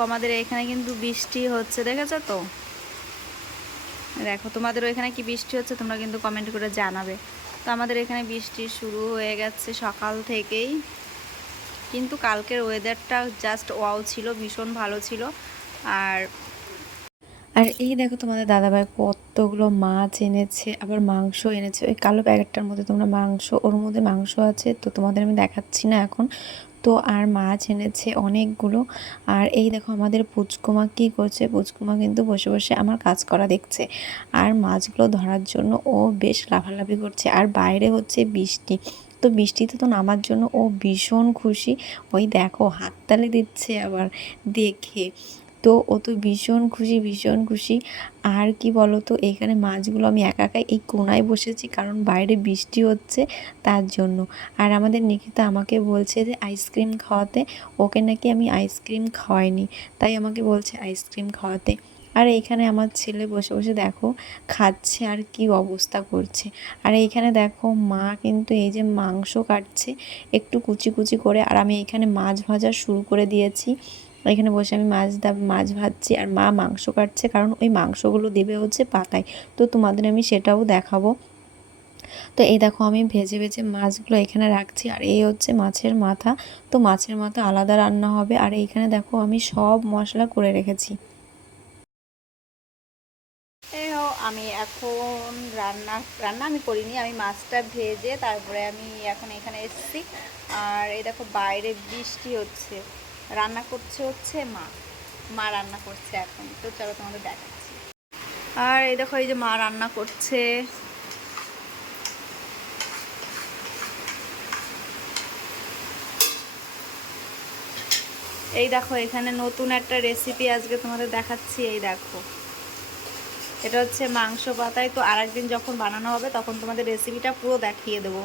আমাদের এখানে কিন্তু বৃষ্টি হচ্ছে, দেখেছ তো? দেখো, তোমাদের ওইখানে কি বৃষ্টি হচ্ছে তোমরা কিন্তু কমেন্ট করে জানাবে। তো আমাদের এখানে বৃষ্টি শুরু হয়ে গেছে সকাল থেকেই। কিন্তু কালকের ওয়েদারটা জাস্ট ওয়াও ছিল, ভীষণ ভালো ছিল। আর আর এই দেখো তোমাদের দাদাভাই কতগুলো মাছ এনেছে, আবার মাংস এনেছে। ওই কালো প্যাকেটটার মধ্যে তোমরা মাংস, ওর মধ্যে মাংস আছে, তো তোমাদের আমি দেখাচ্ছি না এখন। তো আর মাছ এনেছে অনেকগুলো। আর এই দেখো আমাদের পুচকুমা কী করছে? পুচকুমা কিন্তু বসে বসে আমার কাজ করা দেখছে। আর মাছগুলো ধরার জন্য ও বেশ লাভালাভি করছে। আর বাইরে হচ্ছে বৃষ্টি। তো বৃষ্টিতে তো নামার জন্য ও ভীষণ খুশি। ওই দেখো হাততালি দিচ্ছে আবার দেখে। তো ও তো ভীষণ খুশি ভীষণ খুশি। আর কি বলো তো এখানে মাছগুলো আমি একা একা এই কোনায় বসেছি কারণ বাইরে বৃষ্টি হচ্ছে তার জন্য। আর আমাদের নিকিতা আমাকে বলছে যে আইসক্রিম খাওয়াতে। ওকে নাকি আমি আইসক্রিম খাওয়াইনি, তাই আমাকে বলছে আইসক্রিম খাওয়াতে। আর এইখানে আমার ছেলে বসে বসে দেখো, খাচ্ছে আর কি অবস্থা করছে। আর এইখানে দেখো মা কিন্তু এই যে মাংস কাটছে, একটু কুচি কুচি করে। আর আমি এখানে মাছ ভাজা শুরু করে দিয়েছি। এখানে বসে আমি মাছ দা, মাছ ভাজছি আর মা মাংস কাটছে কারণ ওই মাংসগুলো দেবে হচ্ছে পাতায়। তো তোমাদের আমি সেটাও দেখাবো। তো এই দেখো আমি ভেজে ভেজে মাছগুলো এখানে রাখছি আর এই হচ্ছে মাছের মাথা। তো মাছের মাথা আলাদা রান্না হবে আর এইখানে দেখো আমি সব মশলা করে রেখেছি। আমি এখন রান্না রান্না আমি করিনি, আমি মাছটা ভেজে তারপরে আমি এখন এখানে এসেছি। আর এই দেখো বাইরে বৃষ্টি হচ্ছে। রান্না করছে হচ্ছে মা। মা রান্না করছে এখন। তো চলো তোমাদের দেখাচ্ছি। আর এই দেখো, এই যে মা রান্না করছে। এই দেখো, এখানে নতুন একটা রেসিপি আজকে তোমাদের দেখাচ্ছি। এই দেখো। এটা হচ্ছে মাংস পাতায়। তো আরেকদিন যখন বানানো হবে, তখন তোমাদের রেসিপিটা পুরো দেখিয়ে দেবো।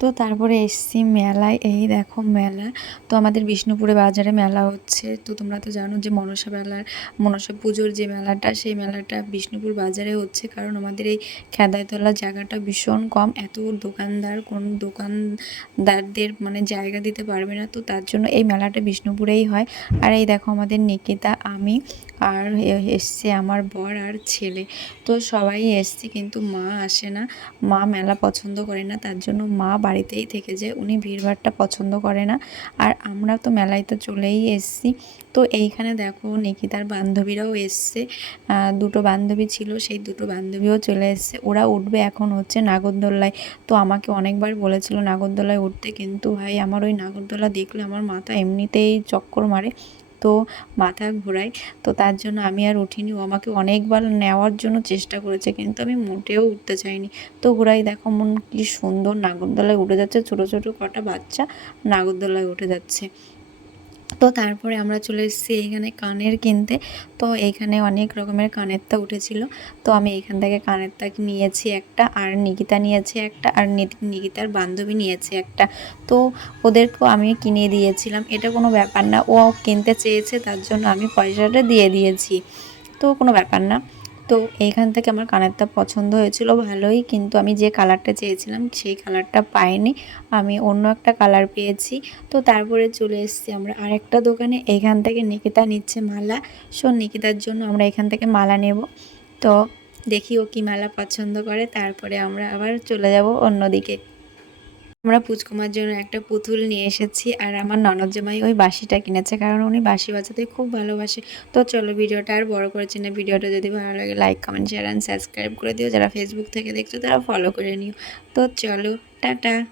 তো তারপরে এসছি মেলায়। এই দেখো মেলা। তো আমাদের বিষ্ণুপুরে বাজারে মেলা হচ্ছে। তো তোমরা তো জানো যে মনসা মেলার, মনসা পুজোর যে মেলাটা, সেই মেলাটা বিষ্ণুপুর বাজারে হচ্ছে। কারণ আমাদের এই খেদাইতলা জায়গাটা ভীষণ কম। এত দোকানদার, কোন দোকানদারদের মানে জায়গা দিতে পারবে না। তো তার জন্য এই মেলাটা বিষ্ণুপুরেই হয়। আর এই দেখো আমাদের নিকিতা, আমি আর এসছে আমার বর আর ছেলে। তো সবাই এসছে, কিন্তু মা আসে না। মা মেলা পছন্দ করে না। তার জন্য মা বাড়িতেই থেকে যায় উনি ভিড়ভাড়টা পছন্দ করে না। আর আমরা তো মেলায় তো চলেই এসছি। তো এইখানে দেখো নিকিতার বান্ধবীরাও এসছে। দুটো বান্ধবী ছিল, সেই দুটো বান্ধবীও চলে এসছে। ওরা উঠবে এখন হচ্ছে নাগরদোল্লায় তো আমাকে অনেকবার বলেছিল নাগরদোলায় উঠতে, কিন্তু ভাই আমার ওই নাগরদোলা দেখলে আমার মাথা এমনিতেই চক্কর মারে। তো মাথা ঘোরায়, তো তার জন্য আমি আর উঠিনি। ও আমাকে অনেকবার নেওয়ার জন্য চেষ্টা করেছে, কিন্তু আমি মোটেও উঠতে চাইনি। তো ঘোরাই দেখো মন কি সুন্দর নাগরদোলায় উঠে যাচ্ছে, ছোটো ছোটো কটা বাচ্চা নাগরদোলায় উঠে যাচ্ছে। তো তারপরে আমরা চলে এসেছি এইখানে কানের কিনতে। তো এইখানে অনেক রকমের কানের তা উঠেছিল। তো আমি এখান থেকে কানের তা নিয়েছি একটা, আর নিকিতা নিয়েছে একটা, আর নিকিতার বান্ধবী নিয়েছে একটা। তো ওদেরকেও আমি কিনে দিয়েছিলাম। এটা কোনো ব্যাপার না। ও কিনতে চেয়েছে, তার জন্য আমি পয়সাটা দিয়ে দিয়েছি। তো কোনো ব্যাপার না। তো এইখান থেকে আমার কানেরটা পছন্দ হয়েছিল ভালোই, কিন্তু আমি যে কালারটা চেয়েছিলাম সেই কালারটা পাইনি। আমি অন্য একটা কালার পেয়েছি। তো তারপরে চলে এসেছি আমরা আরেকটা দোকানে। এখান থেকে নিকিতা নিচ্ছে মালা। সো নিকিতার জন্য আমরা এখান থেকে মালা নেব। তো দেখি ও কি মালা পছন্দ করে। তারপরে আমরা আবার চলে যাব অন্যদিকে। আমরা পুচকুমার জন্য একটা পুতুল নিয়ে এসেছি আর আমার ননদ জামাই ওই বাঁশিটা কিনেছে কারণ উনি বাঁশি বাজাতে খুব ভালোবাসে। তো চলো ভিডিওটা আর বড় করেছি না। ভিডিওটা যদি ভালো লাগে like comment share and subscribe করে দিও। যারা ফেসবুক থেকে দেখছ, তারা ফলো করে নিও। তো চলো, টাটা।